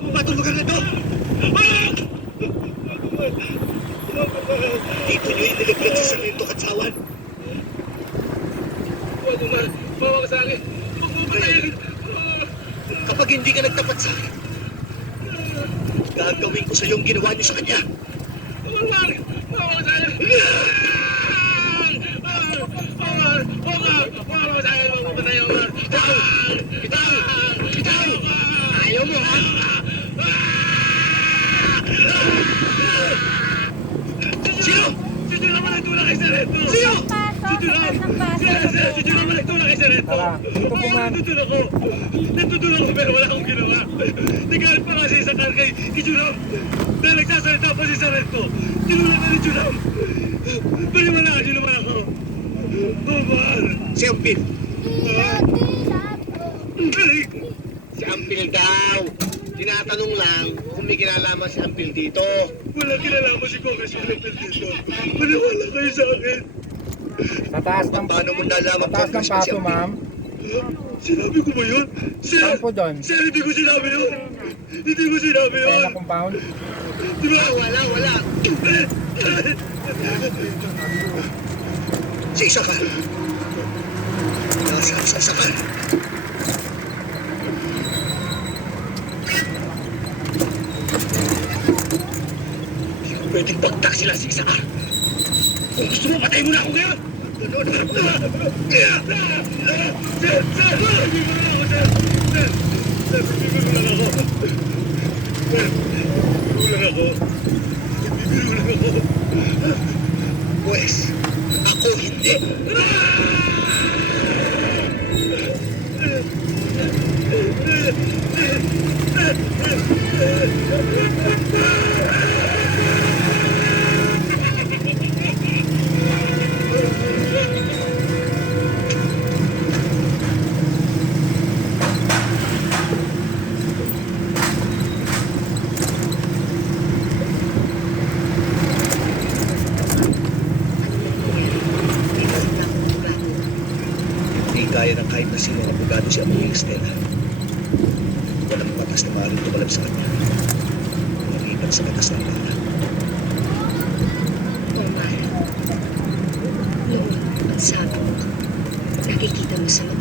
Ano ba itong lugar na ito? Dito nyo inilagyan sa sarento katsawan. Huwag mo man, bawa ka sa akin. Huwag mo patayin. Kapag hindi ka nagtapat sa akin, gagawin ko sa iyo ang ginawa niyo sa kanya. Huwag, bawa ka sa akin. Bawa ka sa akin, huwag mo patayin. Bitaw! Bitaw! Ayaw mo, ha? Sino? Si Juram ang nagtulak kay Sarento. Sino? Si Juram! Si Juram ang nagtulak kay Sarento. Tara, dito po, ma'am. Natutulak ko pero wala akong ginawa. Nagalit pa kasi sa kay Juram. Dahil nagsasalita pa si Sarento. Tinulak na ni Juram. Baliwala ka, naman ako. Mahal. Si Ampil. Ay! Si Ampil daw. Tinatanong lang kung may kinalaman si Ampil dito. Walang kinalaman si Congressman Ampil dito. Maniwala kayo sa akin. Mataas ng, Paano mo nalaman mataas ng Congressman si paso, Ampil? ma'am. Sinabi ko ba yun? Saan po doon? Sir, hindi ko sinabi yun. Hindi ko sinabi yun. Kaya na compound? Di ba? Wala. Si Isakal. Nasaan sa Isakal? Hindi ko pwedeng bagtak sila si Isakal. Kung gusto mo, patay mo na ako ngayon. Sir! Bibiro lang ako. Pwes, ako hindi. Hindi gaya ng kahit na sino ang abogado si Amoy Estela. Walang batas na maaaring tumalab sa kanya. Maliban sa batas ng bala. Omar, noon, pagsabi mo, nakikita mo sa mata